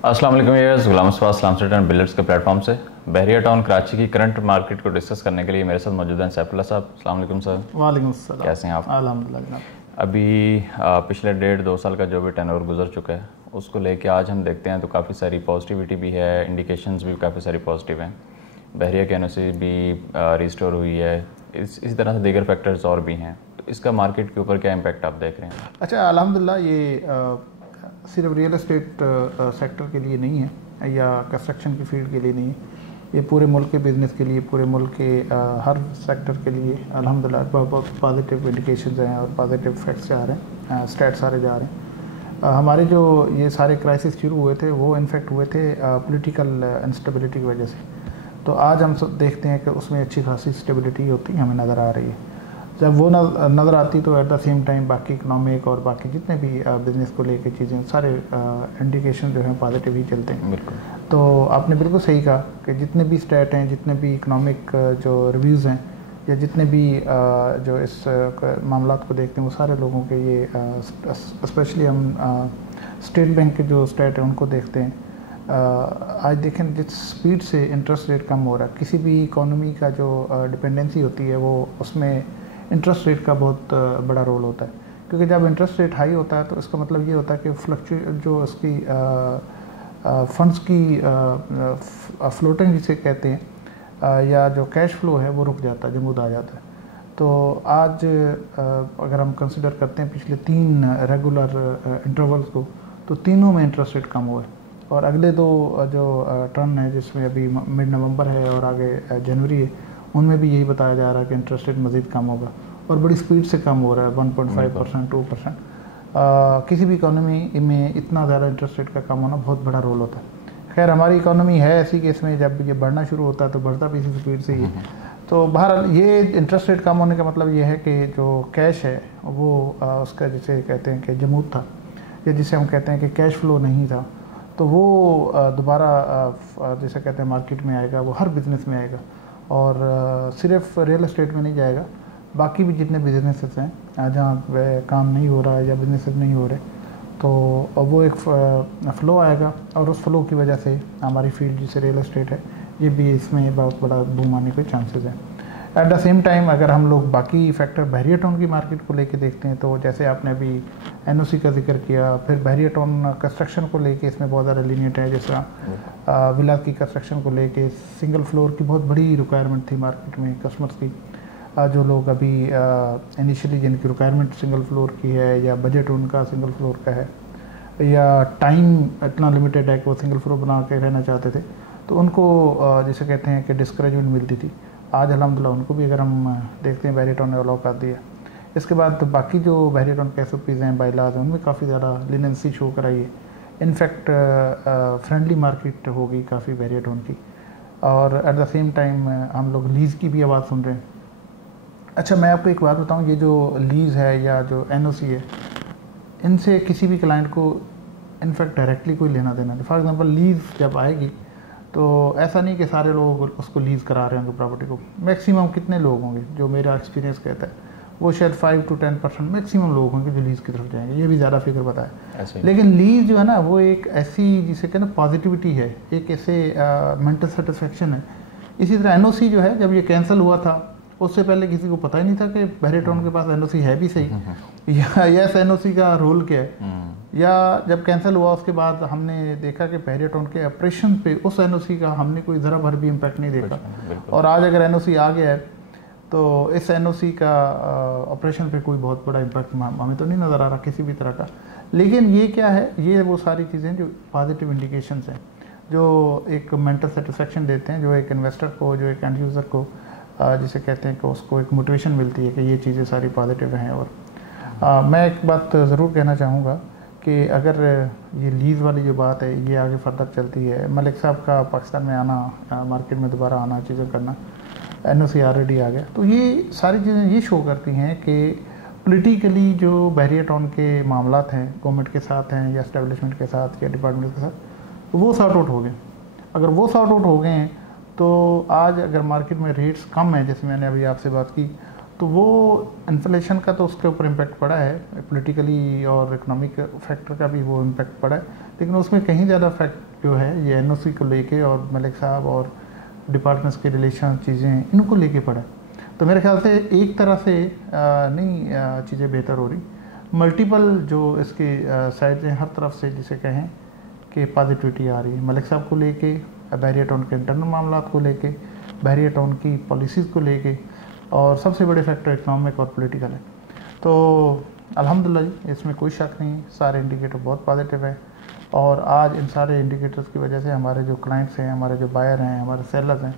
अस्सलाम वालेकुम viewers, Ghulam Mustafa Islam state and builders के प्लेटफॉर्म से बहरिया टाउन कराची की करंट मार्केट को डिस्कस करने के लिए मेरे साथ मौजूद हैं सैफुल्लाह साहब। अस्सलाम वालेकुम सर। वालेकुम अस्सलाम। कैसे हैं आप? अल्हम्दुलिल्लाह जनाब। अभी पिछले 1.5-2 साल का जो भी टर्नओवर गुजर चुका है उसको लेके आज हम देखते हैं तो काफ़ी सारी पॉजिटिविटी भी है, इंडिकेशंस भी काफ़ी सारी पॉजिटिव हैं। बहरिया के एनओसी भी रिस्टोर हुई है, इसी तरह से दीगर फैक्टर्स और भी हैं। तो इसका मार्केट के ऊपर क्या इम्पैक्ट आप देख रहे हैं? अच्छा, अल्हम्दुलिल्लाह ये सिर्फ रियल एस्टेट सेक्टर के लिए नहीं है या कंस्ट्रक्शन की फील्ड के लिए नहीं है, ये पूरे मुल्क के बिज़नेस के लिए, पूरे मुल्क के हर सेक्टर के लिए अल्हम्दुलिल्लाह बहुत पॉजिटिव इंडिकेशंस हैं और पॉजिटिव फैक्ट्स जा रहे हैं, स्टैट्स सारे जा रहे हैं। हमारे जो ये सारे क्राइसिस शुरू हुए थे वो इनफेक्ट हुए थे पॉलिटिकल इंस्टेबिलिटी की वजह से। तो आज हम सब देखते हैं कि उसमें अच्छी खासी स्टेबिलिटी होती हमें नज़र आ रही है। जब वो नज़र आती तो एट द सेम टाइम बाकी इकोनॉमिक और बाकी जितने भी बिज़नेस को लेके चीज़ें सारे इंडिकेशन जो हैं पॉजिटिव ही चलते हैं। बिल्कुल। तो आपने बिल्कुल सही कहा कि जितने भी स्टेट हैं, जितने भी इकोनॉमिक जो रिव्यूज़ हैं या जितने भी जो इस मामलात को देखते हैं वो सारे लोगों के ये स्पेशली हम स्टेट बैंक के जो स्टेट हैं उनको देखते हैं। आज देखें जिस स्पीड से इंटरेस्ट रेट कम हो रहा है, किसी भी इकोनॉमी का जो डिपेंडेंसी होती है वो उसमें इंटरेस्ट रेट का बहुत बड़ा रोल होता है। क्योंकि जब इंटरेस्ट रेट हाई होता है तो इसका मतलब ये होता है कि फ्लक्चुएट जो उसकी फंड्स की फ्लोटिंग जिसे कहते हैं या जो कैश फ्लो है वो रुक जाता है, जमूद आ जाता है। तो आज अगर हम कंसिडर करते हैं पिछले 3 रेगुलर इंटरवल्स को, तो तीनों में इंटरेस्ट रेट कम हुआ है। और अगले 2 जो टर्न है जिसमें अभी मिड नवंबर है और आगे जनवरी है, उनमें भी यही बताया जा रहा है कि इंटरेस्ट रेट मज़ीद कम होगा और बड़ी स्पीड से कम हो रहा है, 1.5%, 2%। किसी भी इकोनॉमी में इतना ज़्यादा इंटरेस्ट रेट का कम होना बहुत बड़ा रोल होता है। खैर हमारी इकोनॉमी है ऐसी कि इसमें जब ये बढ़ना शुरू होता है तो बढ़ता भी इसी स्पीड से ही है। तो बहरहाल ये इंटरेस्ट रेट कम होने का मतलब ये है कि जो कैश है वो उसका जिसे कहते हैं कि जमूद था या जिसे हम कहते हैं कि कैश फ्लो नहीं था, तो वो दोबारा जिसे कहते हैं मार्केट में आएगा, वो हर बिज़नेस में आएगा और सिर्फ रियल एस्टेट में नहीं जाएगा, बाकी भी जितने बिजनेसेस हैं जहाँ काम नहीं हो रहा है या बिजनेसेस नहीं हो रहे, तो वो एक फ़्लो आएगा और उस फ्लो की वजह से हमारी फील्ड जिसे रियल एस्टेट है ये भी इसमें बहुत बड़ा बूम आने के चांसेस हैं। एट द सेम टाइम अगर हम लोग बाकी फैक्टर बहरिया टाउन की मार्केट को लेके देखते हैं तो जैसे आपने अभी एनओसी का जिक्र किया, फिर बहरिया टाउन कंस्ट्रक्शन को लेके इसमें बहुत ज़्यादा लीनियट है। जैसा विला की कंस्ट्रक्शन को लेके सिंगल फ्लोर की बहुत बड़ी रिक्वायरमेंट थी मार्केट में कस्टमर्स की, जो लोग अभी इनिशियली जिनकी रिक्वायरमेंट सिंगल फ्लोर की है या बजट उनका सिंगल फ्लोर का है या टाइम इतना लिमिटेड है कि वो सिंगल फ्लोर बना के रहना चाहते थे, तो उनको जिसे कहते हैं कि डिस्करेजमेंट मिलती थी। आज अल्हम्दुलिल्लाह उनको भी अगर हम देखते हैं बहरिया टाउन ने अलाउ कर दिया। इसके बाद बाकी जो बहरिया टाउन के SOPs हैं, बाइलाज हैं, उनमें काफ़ी ज़्यादा लिनेंसी शो कराई है। इनफैक्ट फ्रेंडली मार्केट होगी काफ़ी बहरिया टाउन की। और एट द सेम टाइम हम लोग लीज़ की भी आवाज़ सुन रहे हैं। अच्छा, मैं आपको एक बात बताऊं, ये जो लीज़ है या जो NOC है, इनसे किसी भी क्लाइंट को इनफैक्ट डायरेक्टली कोई लेना देना नहीं। फॉर एग्जांपल लीज़ जब आएगी तो ऐसा नहीं कि सारे लोग उसको लीज़ करा रहे होंगे प्रॉपर्टी को। मैक्सिमम कितने लोग होंगे, जो मेरा एक्सपीरियंस कहता है वो शायद 5 to 10% मैक्सिमम लोग होंगे जो लीज़ की तरफ जाएंगे, ये भी ज़्यादा फिक्र बताया। लेकिन लीज़ जो है ना वो एक ऐसी जिसे कहते हैं पॉजिटिविटी है, एक ऐसे मेंटल सेटिस्फेक्शन है। इसी तरह NOC जो है जब ये कैंसिल हुआ था उससे पहले किसी को पता ही नहीं था कि बहरिया टाउन के पास NOC है भी सही या यस NOC का रोल क्या है। या जब कैंसिल हुआ उसके बाद हमने देखा कि बहरिया टाउन के ऑपरेशन पे उस NOC का हमने कोई ज़रा भर भी इम्पैक्ट नहीं देखा। और आज अगर NOC आ गया है तो इस NOC का ऑपरेशन पे कोई बहुत बड़ा इम्पैक्ट हमें तो नहीं नज़र आ रहा किसी भी तरह का। लेकिन ये क्या है, ये वो सारी चीज़ें जो पॉजिटिव इंडिकेशंस हैं, जो एक मेंटल सेटिस्फेक्शन देते हैं, जो एक इन्वेस्टर को, जो एक एंड यूज़र को जिसे कहते हैं कि उसको एक मोटिवेशन मिलती है कि ये चीज़ें सारी पॉजिटिव हैं। और मैं एक बात ज़रूर कहना चाहूँगा कि अगर ये लीज़ वाली जो बात है ये आगे फर्दर चलती है, मलिक साहब का पाकिस्तान में आना, मार्केट में दोबारा आना, चीज़ें करना, NOC ऑलरेडी आ गया, तो ये सारी चीज़ें ये शो करती हैं कि पॉलिटिकली जो बहरिया टाउन के मामलात हैं गवर्नमेंट के साथ हैं या एस्टेब्लिशमेंट के साथ या डिपार्टमेंट के साथ, तो वो सॉर्ट आउट हो गए। अगर वो सॉर्ट आउट हो गए हैं तो आज अगर मार्केट में रेट्स कम हैं, जैसे मैंने अभी आपसे बात की, तो वो इन्फ्लेशन का तो उसके ऊपर इम्पैक्ट पड़ा है, पॉलिटिकली और इकोनॉमिक फैक्टर का भी वो इम्पैक्ट पड़ा है, लेकिन उसमें कहीं ज़्यादा जो है ये एनओसी को लेके और मलिक साहब और डिपार्टमेंट्स के रिलेशन चीज़ें इनको लेके पड़ा। तो मेरे ख्याल से एक तरह से नहीं चीज़ें बेहतर हो रही, मल्टीपल जो इसके साइड हैं हर तरफ से जिसे कहें कि पॉजिटिविटी आ रही है मलिक साहब को लेके, बहरिया टाउन के इंटरनल मामला को लेके, बहरिया टाउन की पॉलिसीज़ को लेके, और सबसे बड़े फैक्टर इकनॉमिक और पॉलिटिकल है। तो अल्हम्दुलिल्लाह इसमें कोई शक नहीं, सारे इंडिकेटर बहुत पॉजिटिव है। और आज इन सारे इंडिकेटर्स की वजह से हमारे जो क्लाइंट्स हैं, हमारे जो बायर हैं, हमारे सेलर्स हैं,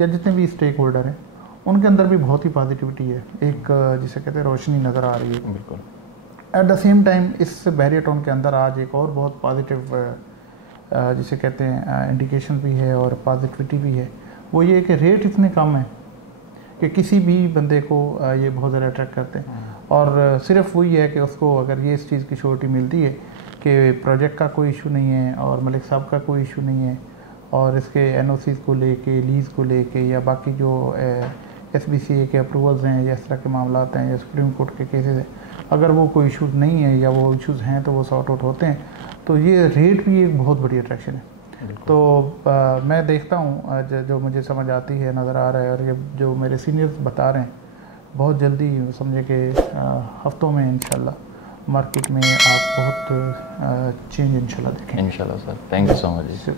या जितने भी स्टेक होल्डर हैं, उनके अंदर भी बहुत ही पॉजिटिविटी है, एक जिसे कहते हैं रोशनी नज़र आ रही है। बिल्कुल। एट द सेम टाइम इस बहरिया टाउन के अंदर आज एक और बहुत पॉजिटिव जिसे कहते हैं इंडिकेशन भी है और पॉजिटिविटी भी है, वो ये कि रेट इतने कम है कि किसी भी बंदे को ये बहुत ज़्यादा अट्रैक्ट करते हैं। और सिर्फ वही है कि उसको अगर ये इस चीज़ की श्योरिटी मिलती है कि प्रोजेक्ट का कोई इशू नहीं है और मलिक साहब का कोई इशू नहीं है, और इसके एनओसीज़ को लेके, लीज़ को लेके, या बाकी जो SBCA के अप्रूवल्स हैं या इस तरह के मामला हैं या सुप्रीम कोर्ट के केसेस हैं, अगर वो कोई इशूज़ नहीं है या वो इशूज़ हैं तो वो सॉर्ट आउट होते हैं, तो ये रेट भी एक बहुत बड़ी अट्रैक्शन है। तो मैं देखता हूँ जो मुझे समझ आती है, नज़र आ रहा है, और ये जो मेरे सीनियर्स बता रहे हैं, बहुत जल्दी समझे कि हफ्तों में इंशाल्लाह मार्केट में आप बहुत चेंज इंशाल्लाह देखें। इंशाल्लाह sir, thank you so much.